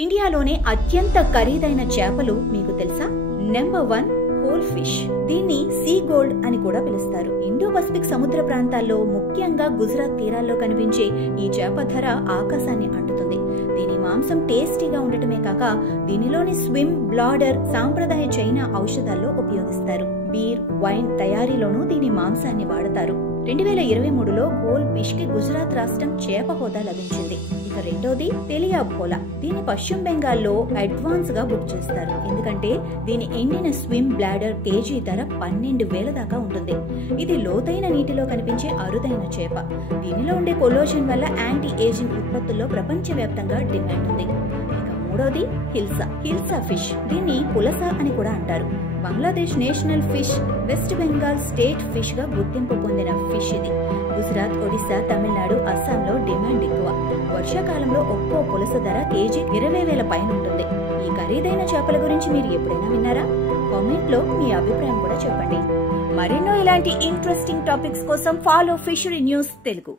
ఇండియాలోనే అత్యంత ఖరీదైన చేపలు మీకు తెలుసా? Number 1 whole fish. దీన్ని సీ గోల్డ్ అని కూడా పిలుస్తారు. ఇండో పసిఫిక్ సముద్ర ప్రాంతాల్లో ముఖ్యంగా గుజరాత్ తీరాల్లో కనిపించే ఈ చేప ధర ఆకాశాన్ని అంటుతుంది. దీని మాంసం టేస్టీగా ఉండటమే కాక దీనిలోని స్విమ్ బ్లాడర్ సాంప్రదాయ చైనా ఔషధాల్లో ఉపయోగిస్తారు. బీర్, వైన్ తయారీలోనూ దీని మాంసాన్ని వాడతారు. 2023లో హోల్ ఫిష్ కి గుజరాత్ రాష్ట్రం చేప హోదా లభించింది. ఇక రెండోది తెలియా భోలా. దీని పశ్చిమ బెంగాల్లో అడ్వాన్స్ గా బుక్ చేస్తారు. ఎందుకంటే దీని ఎండిన స్విమ్ బ్లాడర్ కేజీ ధర 12,000 దాకా ఉంటుంది. ఇది లోతైన నీటిలో కనిపించే అరుదైన చేప. దీనిలో ఉండే పొల్యూషన్ వల్ల యాంటీ ఏజింగ్ ఉత్పత్తుల్లో ప్రపంచవ్యాప్తంగా డిమాండ్ ఉంది. మూడోది హిల్సా ఫిష్. దీన్ని పులస అని కూడా అంటారు. Bangladesh national fish, west Bengal state fish గా గుర్తింపు పొందిన ఫిష్ ఇది. గుజరాత్, ఒడిశా, తమిళనాడు, అస్సాంలో డిమాండ్ ఎక్కువ. వర్షాకాలంలో ఒక్కో పులస ధర కేజీ 20,000 పైన ఉంటుంది. ఈ ఖరీదైన చేపల గురించి మీరు ఎప్పుడైనా విన్నారా? కామెంట్ లో మీ అభిప్రాయం కూడా చెప్పండి. మరెన్నో ఇలాంటి ఇంట్రెస్టింగ్ టాపిక్స్ కోసం ఫాలో ఫిషరీ న్యూస్ తెలుగు.